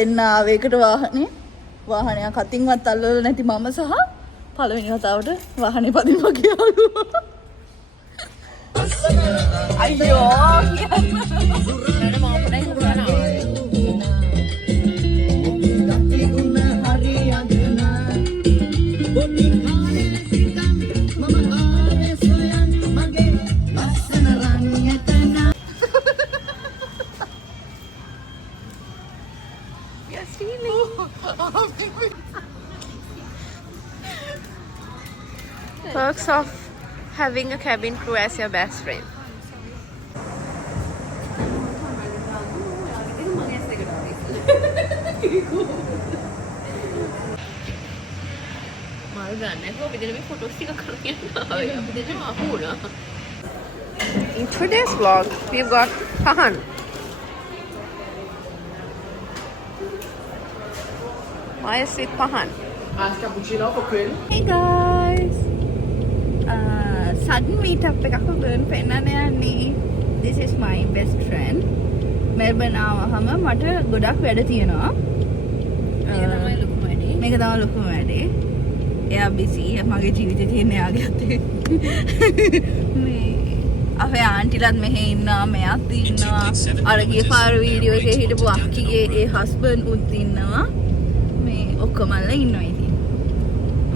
එන්න ආවේකට වාහනයක් අතින්වත් අල්ලලා නැති මම සහ පළවෙනි වතාවට වාහනේ පදිනවා කියලා. අයියෝ කියන්නේ මම පොඩ්ඩක් කරනවා. Perks of having a cabin crew as your best friend. In today's vlog, we've got Pahan. Why is it Pahan? Cappuccino for Quinn. Hey guys! Sudden meetup එකක් ඔයගොල්ලන් පෙන්නන්න යන්නේ. This is my best friend. Melbourne ආවහම මට ගොඩක් වැඩ තියෙනවා. මේක තමයි ලොකුම වැඩේ. එයා බිසි. මගේ ජීවිතේ තියෙන එයාගේ අතේ. මේ අපේ ආන්ටිලත් මෙහෙ ඉන්නවා, මෙයාත් ඉන්නවා. අර ගිය පාර වීඩියෝ එකේ හිටපු අක්කිගේ ඒ හස්බන්ඩ් උත් ඉන්නවා. මේ ඔක්කොමල්ලා ඉන්නවා ඉතින්.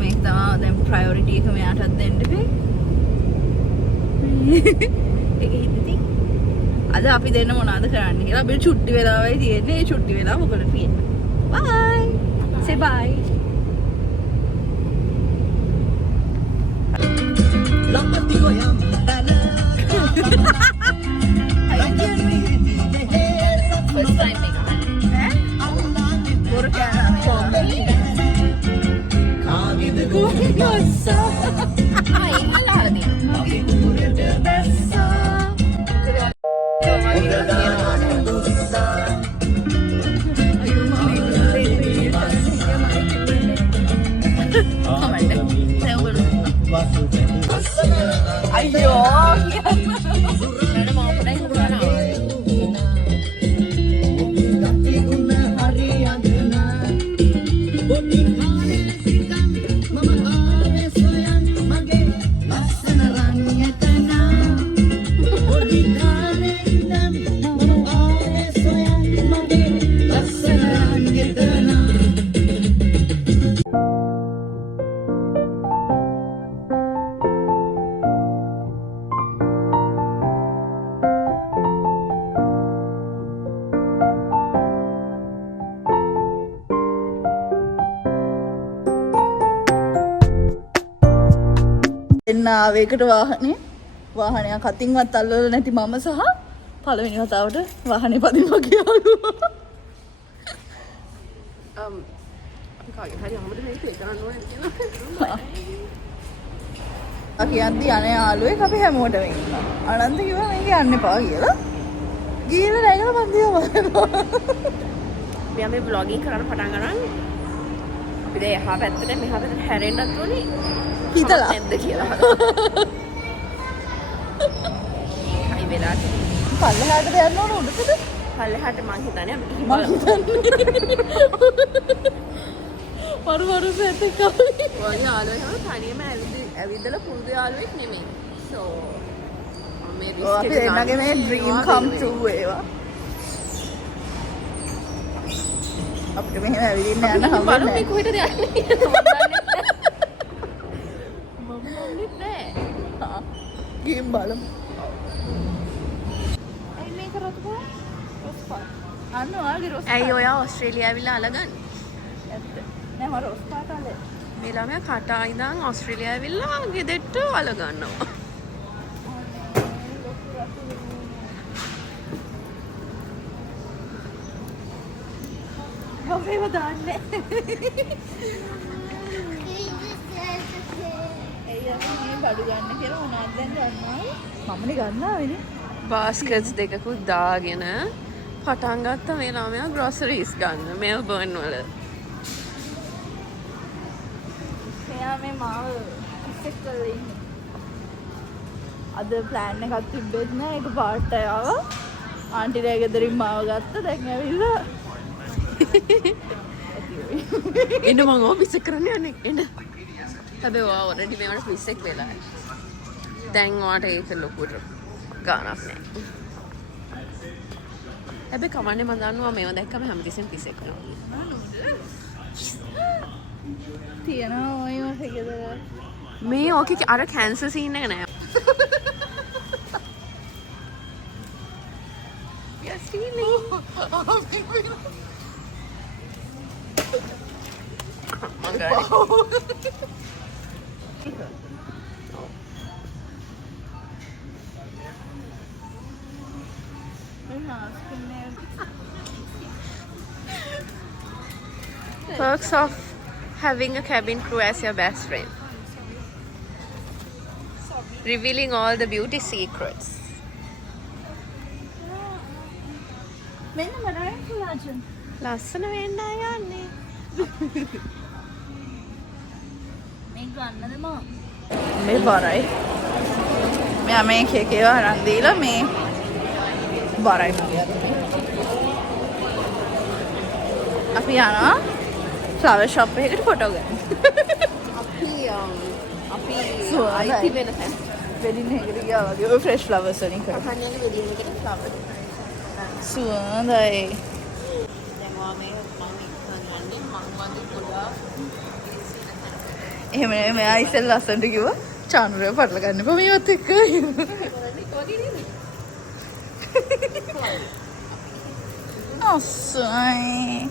මේක තමයි දැන් ප්‍රයොරිටි එක මෙයාටත් දෙන්න බෑ. ඒක හිතති. අද අපි දෙන්න මොනවද කරන්න කියලා අපිට චුට්ටි වෙලාවයි තියෙන්නේ. ඒ චුට්ටි වෙලාව මොකද තියෙන්නේ? බයි. say bye. ලපටි ගොයම් දන. first time මේක. පොර කෑම. කාගෙද ගොස්සා. ආයි අලාදී. මගේ කුරට බැස්සා. අයියෝ කියන්නේ මම පොඩ්ඩක් කරනවා. එන්න ආවේකට වාහනයක් අතින්වත් අල්ලලා නැති මම සහ පළවෙනි වතාවට වාහනේ පදිනවා කියලා. අපි කාගේ හරි අහමද මේක කරන්න ඕනේ කියලා. කියන්ති අනේ යාළුවෙක් අපි හැමෝටම ඉන්නවා. අනන්ත කිව්වා මේක යන්න එපා කියලා. ගිහින් නැගලා මන් දිහා බලනවා. අපි මේ vlogging කරන්න පටන් ගන්න. අපි දැන් එහා පැත්තට මෙහා පැත්තට හැරෙන්නත් ඕනේ. හිතලා නැද්ද කියලා. හයි වෙලාට. පල්ලෙහාටද යන්න ඕන උඩටද? පල්ලෙහාට මං හිතන්නේ අපි මං හිතන්නේ වරු සෙට් එක කවි. ඔය යාළුවෝ තනියම ඇවිදලා පුරුදු යාළුවෙක් නෙමෙයි. So මේ රිස්ක් අපි දෙන්නගේ මේ ඩ්‍රීම් කම් ට්‍රූ ඒවා. අපිට මෙහෙම ඇවිදින්න යන්න හම්බුනේ. බලන්න කොහෙටද යන්නේ? ගිහින් බලමු. ඇයි මේක රතුපා? රොස්පා. අන්න ඔයාගේ රොස්පා. ඇයි ඔයා ඕස්ට්‍රේලියාව ඇවිල්ලා අලගන්නේ? ඇත්ත. නෑ මම රොස්පා කාලේ. මේ ළමයා කටා ඉඳන් ඕස්ට්‍රේලියාව ඇවිල්ලා ගෙදෙට්ට අලගන්නවා. කොහේව දාන්නේ? මේ බඩු ගන්න කියලා මොනවද දැන් ගන්නවා? මමනේ ගන්නාවේනේ. බාස්කට්ස් දෙකකුත් දාගෙන පටන් ගත්ත මේ ළමයා ග්‍රොසරිස් ගන්න මෙල්බර්න් වල. මෙයා මේ මාව ඉස්සෙක් කරලා ඉන්නේ. අද ප්ලෑන් එකක් තිබ්බෙත් නෑ ඒක පාර්ට් එක ආවා. ආන්ටිලා ගෙදරින් මාව ගත්තා දැන් ඇවිල්ලා එන්න මං ඕව පිස්සක් කරන්න යන්නේ එන්න. හැබැයි ඔයා ඔල්රෙඩි මේවට පිස්සෙක් වෙලා. දැන් ඔයාට ඒක ලොකුට ගානක් නැහැ. හැබැයි කමන්නේ මම දන්නවා මේව දැක්කම හැමතිස්සෙම පිස්සෙක් වෙනවා. තියනවා ඔය වගේ මේ ඕකේ අර කැන්සර් සීන් එක නෑ. Perks of having a cabin crew as your best friend. Revealing all the beauty secrets. මෙන්න මරයි ලාජන් ලස්සන වෙන්න යන්නේ. මේ ගන්නද මම මේ බරයි මෙයා මේ කේක් ඒවා අරන් දීලා මේ බරයි මගේ අපි යනවා ෆ්ලවර් ෂොප් එකකට ෆොටෝ ගන්න. අපි අයිති වෙන තැන. වෙඩින් එකකට ගියා වගේ ඔය ෆ්‍රෙෂ් ෆ්ලවර්ස් වලින් කරා. කහන්නේ වෙඩින් එකට ෆ්ලවර්. සුවඳයි. දැන් ඔයා මේ මම ඉස්සන්නේ මම වගේ ගොඩාක් එහෙම නෙමෙයි මෙයා ඉස්සෙල්ලා ලස්සනට කිව්වා චානුරේ පටල ගන්න එපා මේවත් එක්ක. අස්සයි.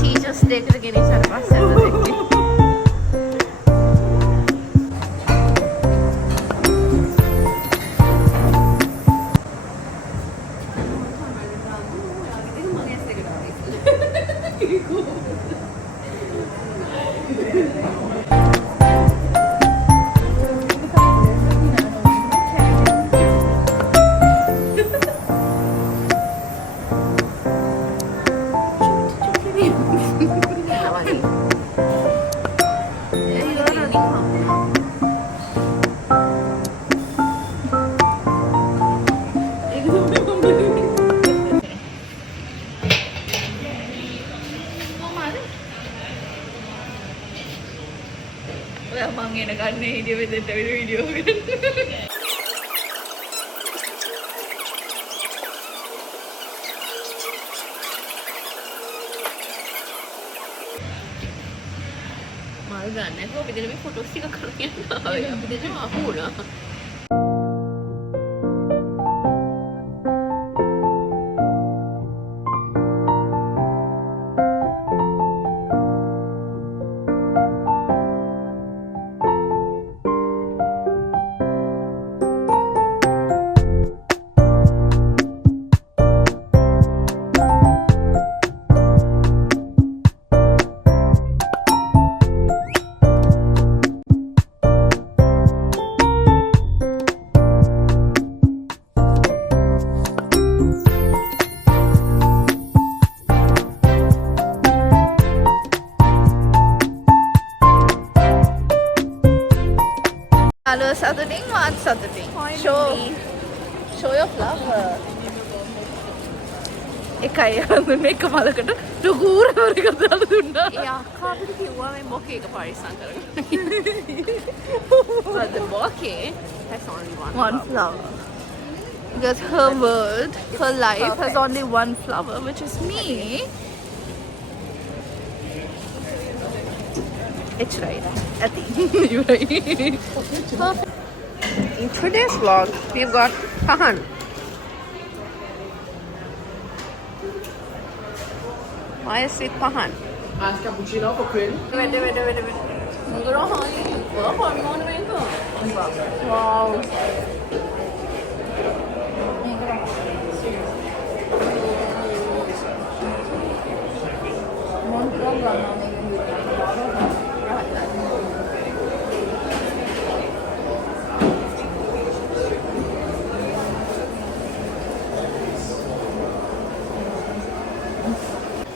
Teachers Day එකට ගෙනිච්චාට පස්සේ අද දැක්කේ. ඔයා මං එන ගන්නේ හිටිය වෙදෙට වීඩියෝ ගන්න. මල් ගන්න නැතුව අපි දෙන මේ ෆොටෝස් ටික කරගෙන යනවා. අපි දෙන අහු වුණා. Hello, Saturday, what Saturday? Show your flower. එකයි හඳුන්නේ එක මලකට ලොකුරවරකට දාලා දුන්නා. ඒ අක්කා අපිට කිව්වා මේ බොකේ එක පරිස්සම් කරගන්න. But the bouquet has only One flower. Because her world, her life has only one flower, which is me. It's right. I think you're right. In today's vlog, we've got Pahan. Why is it Pahan? Iced cappuccino for Quinn. Wait. Wow.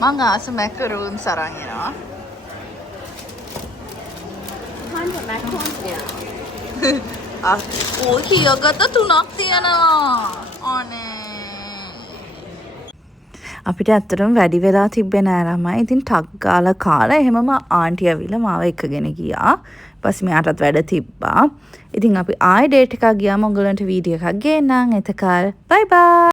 මං ආස මැකරූන්ස් අරන් එනවා. ඔය කියගත 3ක් තියෙනවා. අනේ. අපිට ඇත්තටම වැඩි වෙලා තිබ්බේ නෑ ළමයි. ඉතින් ටක් ගාලා කාලා එහෙමම ආන්ටි ඇවිල්ලා මාව එක්කගෙන ගියා. ඊපස්සේ මෙයාටත් වැඩ තිබ්බා. ඉතින් අපි ආයෙ ඩේට් එකක් ගියාම ඔයගලන්ට වීඩියෝ එකක් ගේන්නම්. එතකල් බයි බයි.